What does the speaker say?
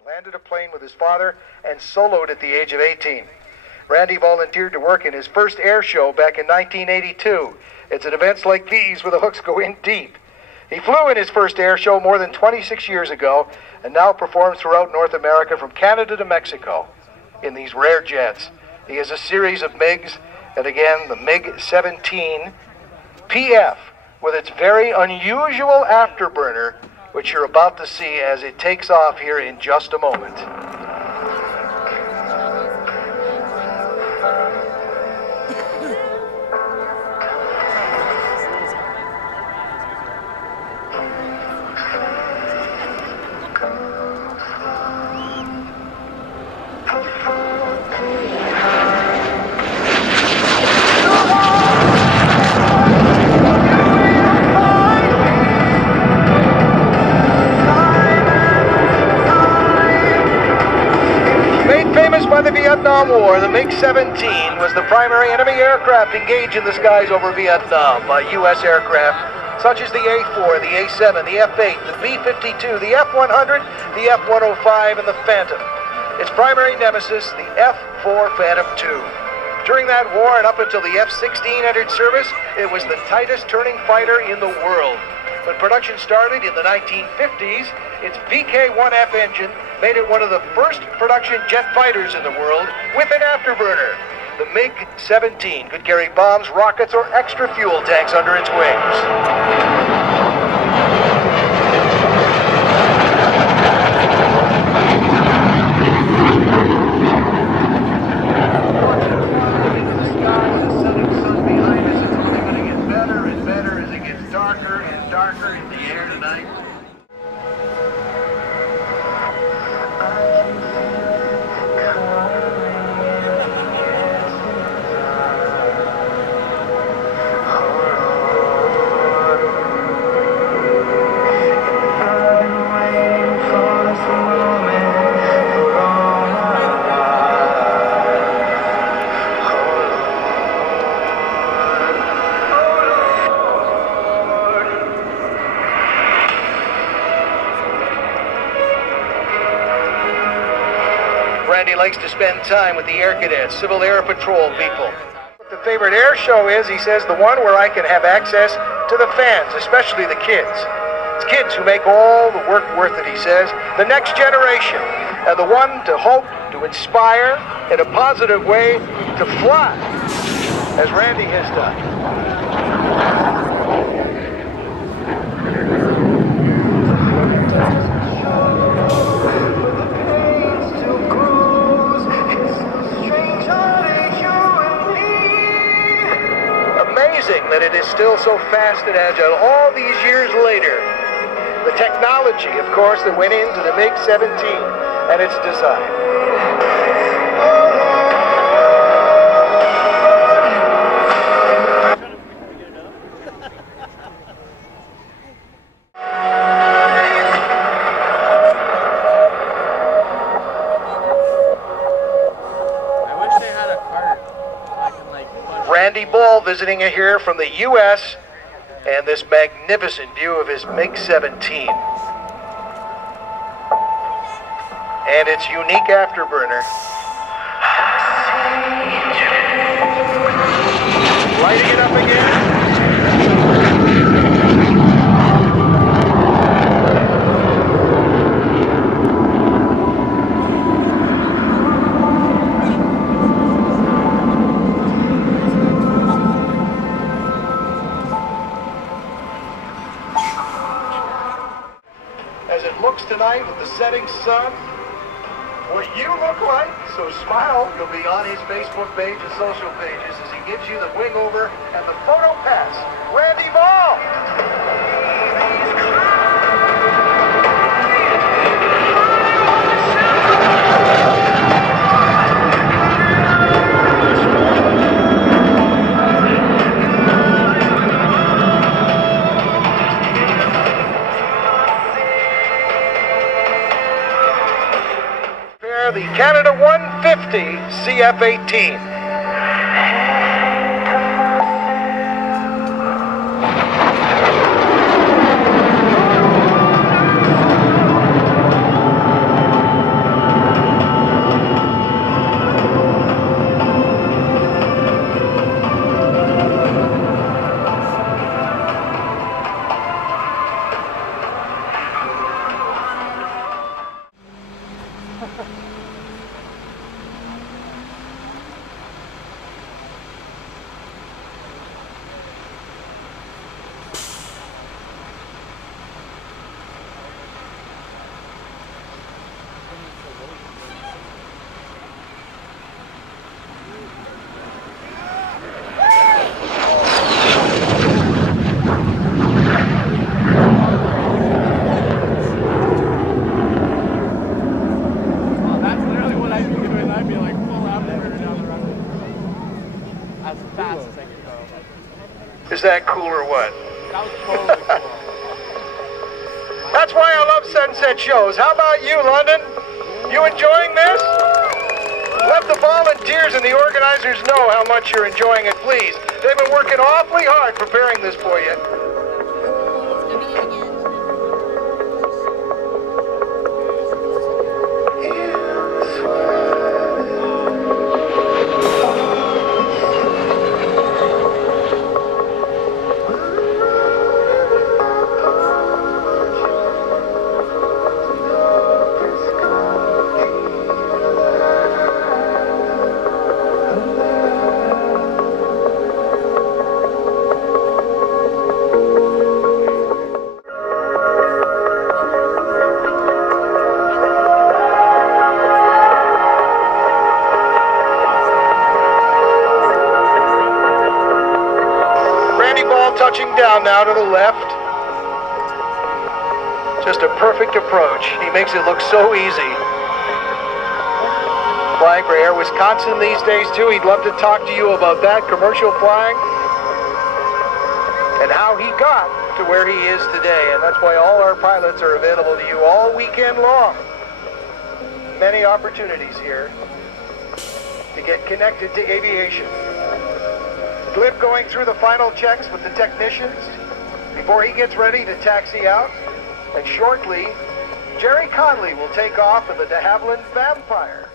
Landed a plane with his father and soloed at the age of 18. Randy volunteered to work in his first air show back in 1982. It's at events like these where the hooks go in deep. He flew in his first air show more than 26 years ago and now performs throughout North America from Canada to Mexico in these rare jets. He has a series of MiGs, and again, the Mig-17PF with its very unusual afterburner, which you're about to see as it takes off here in just a moment. By the Vietnam War, the MiG-17 was the primary enemy aircraft engaged in the skies over Vietnam by U.S. aircraft such as the A-4, the A-7, the F-8, the B-52, the F-100, the F-105, and the Phantom. Its primary nemesis, the F-4 Phantom II. During that war and up until the F-16 entered service, it was the tightest turning fighter in the world. When production started in the 1950s, its VK-1F engine made it one of the first production jet fighters in the world with an afterburner. The MiG-17 could carry bombs, rockets, or extra fuel tanks under its wings. Randy likes to spend time with the air cadets, Civil Air Patrol people. What the favorite air show is, he says, the one where I can have access to the fans, especially the kids. It's kids who make all the work worth it, he says. The next generation, and the one to hope, to inspire, in a positive way, to fly, as Randy has done. That it is still so fast and agile all these years later. The technology, of course, that went into the MiG-17 and its design. Randy Bull visiting here from the U.S. and this magnificent view of his MiG-17 and its unique afterburner. Lighting it up again. As it looks tonight with the setting sun, what you look like, so smile, you'll be on his Facebook page and social pages as he gives you the wing over and the photo pass. Randy Ball! The Canada 150 CF-18. Is that cool or what? That was totally cool. That's why I love sunset shows. How about you, London? You enjoying this? Let the volunteers and the organizers know how much you're enjoying it, please. They've been working awfully hard preparing this for you. Touching down now to the left. Just a perfect approach. He makes it look so easy. Flying for Air Wisconsin these days too. He'd love to talk to you about that, commercial flying, and how he got to where he is today. And that's why all our pilots are available to you all weekend long. Many opportunities here to get connected to aviation. Glib going through the final checks with the technicians before he gets ready to taxi out. And shortly, Jerry Conley will take off in the de Havilland Vampire.